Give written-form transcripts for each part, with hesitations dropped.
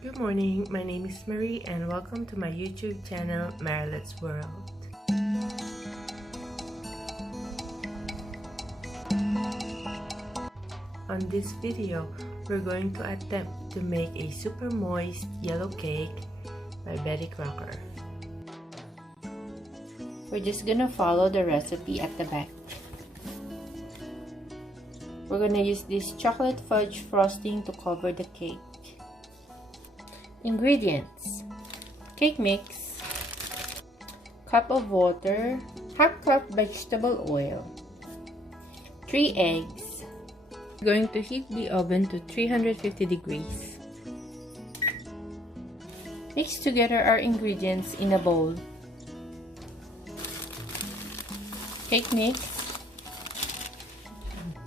Good morning, my name is Marie and welcome to my YouTube channel, Marilet's World. On this video, we're going to attempt to make a super moist yellow cake by Betty Crocker. We're just gonna follow the recipe at the back. We're gonna use this chocolate fudge frosting to cover the cake. Ingredients: cake mix, cup of water, half cup vegetable oil, 3 eggs. We're going to heat the oven to 350 degrees. Mix together our ingredients in a bowl. Cake mix,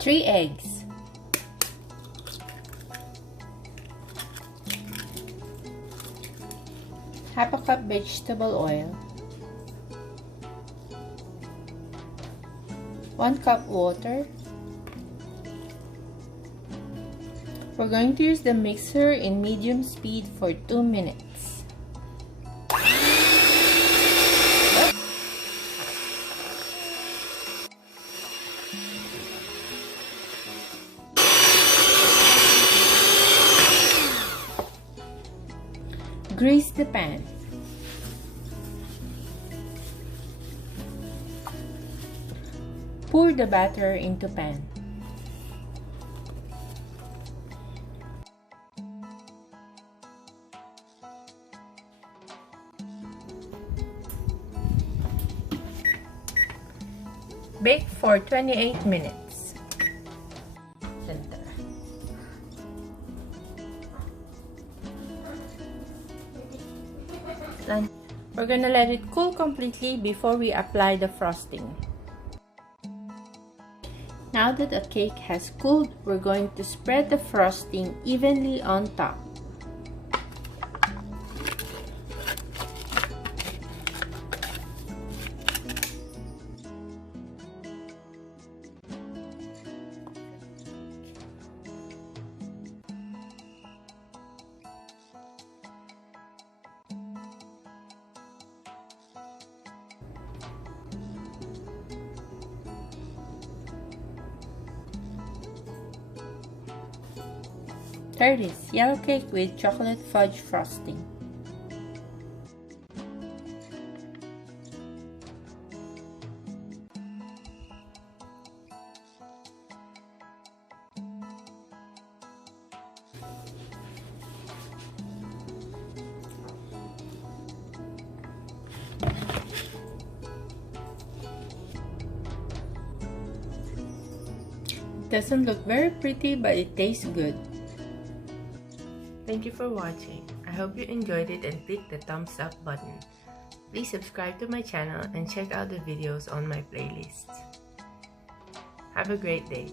3 eggs, half a cup vegetable oil, 1 cup water. We're going to use the mixer in medium speed for 2 minutes. Grease the pan. Pour the batter into pan. Bake for 28 minutes. Center. We're gonna let it cool completely before we apply the frosting. Now that the cake has cooled, we're going to spread the frosting evenly on top. Try this yellow cake with chocolate fudge frosting. It doesn't look very pretty, but it tastes good. Thank you for watching. I hope you enjoyed it and click the thumbs up button. Please subscribe to my channel and check out the videos on my playlists. Have a great day.